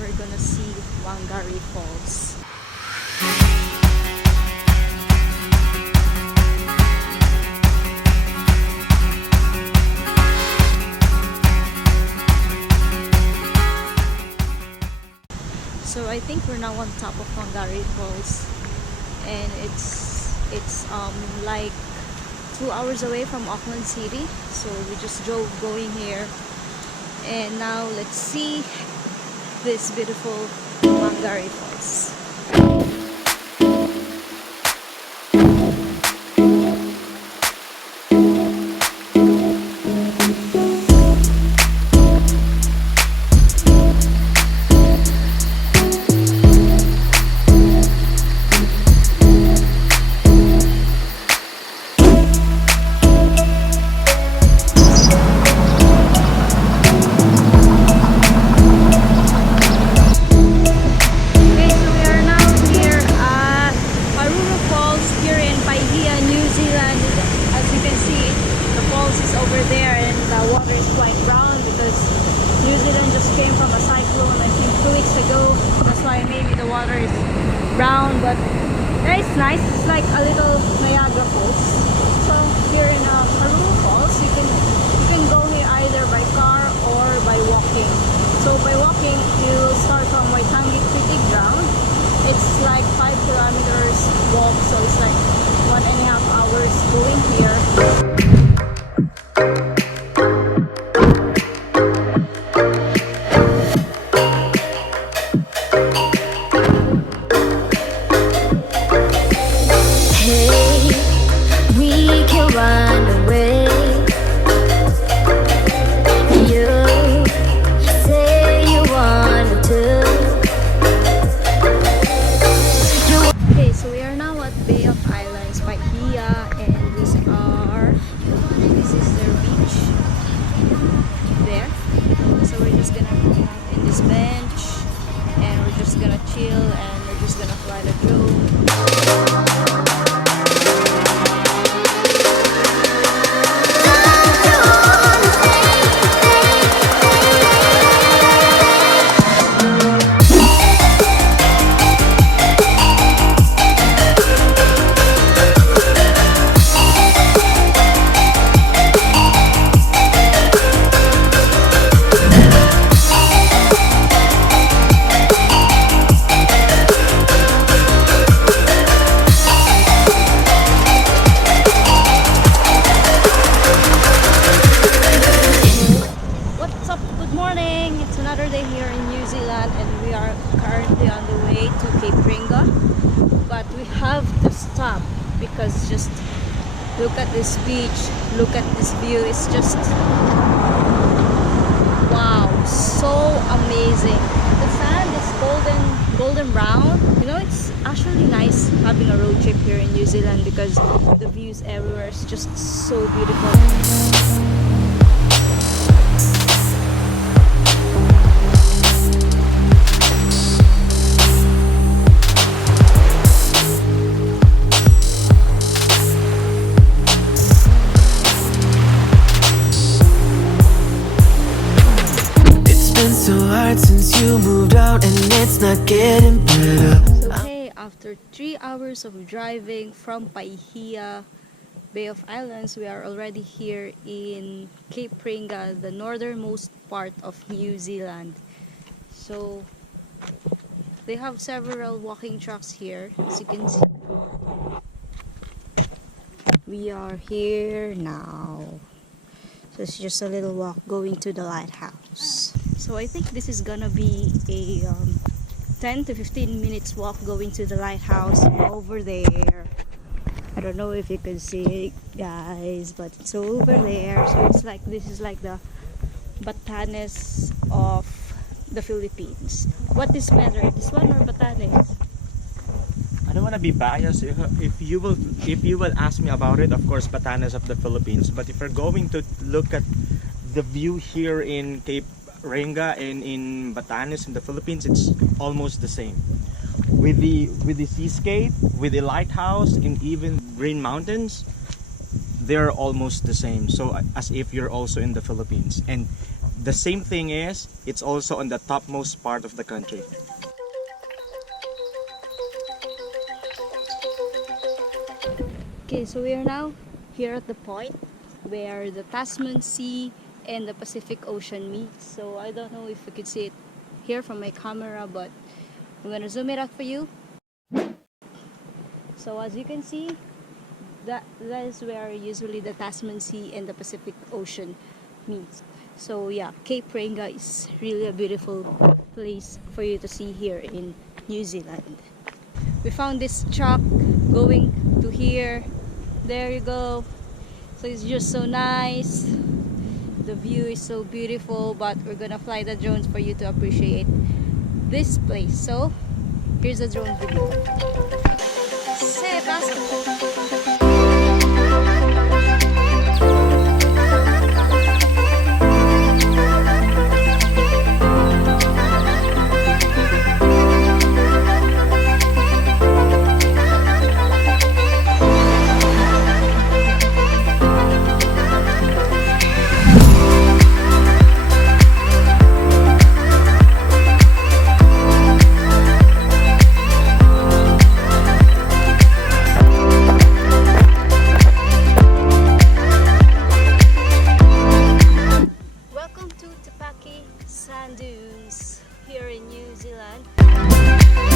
we're gonna see Whangarei Falls. So I think we're now on top of Whangarei Falls, and it's like 2 hours away from Auckland City. So we just drove going here, and now let's see this beautiful Whangarei Falls. Brown, but yeah, it's nice. It's like a little Niagara Falls. So here in Haruru Falls, you can go here either by car or by walking. So by walking, you will start from Waitangi Pretty Ground. It's like 5 kilometers walk, so it's like 1.5 hours going here. Paiha, and this is their beach there. So we're just gonna be in this bench, and we're just gonna chill, and we're just gonna fly the drone. And we are currently on the way to Cape Reinga, but we have to stop because just look at this beach, look at this view. It's just wow, so amazing. The sand is golden brown. You know, it's actually nice having a road trip here in New Zealand because the views everywhere is just so beautiful. So hard since you moved out, and it's not getting better. Okay, after 3 hours of driving from Paiha, Bay of Islands, we are already here in Cape Reinga, the northernmost part of New Zealand. So they have several walking tracks here, as you can see. We are here now. So it's just a little walk going to the lighthouse. So I think this is gonna be a 10 to 15 minutes walk going to the lighthouse over there. I don't know if you can see it, guys, but it's over there. So it's like, this is like the Batanes of the Philippines. What is better, this one or Batanes? I don't want to be biased. If you will ask me about it, of course Batanes of the Philippines. But if we're going to look at the view here in Cape Reinga and in Batanes in the Philippines, it's almost the same. With the seascape, with the lighthouse, and even Green Mountains, they're almost the same. So as if you're also in the Philippines. And The same thing is, it's also on the topmost part of the country. Okay, so we are now here at the point where the Tasman Sea and the Pacific Ocean meet. So I don't know if you could see it here from my camera, but I'm gonna zoom it out for you. So as you can see, that is where usually the Tasman Sea and the Pacific Ocean meet. So yeah, Cape Reinga is really a beautiful place for you to see here in New Zealand. We found this truck going to here. There you go. So it's just so nice. The view is so beautiful, but we're gonna fly the drones for you to appreciate this place. So here's the drone video. Say Sand dunes here in New Zealand.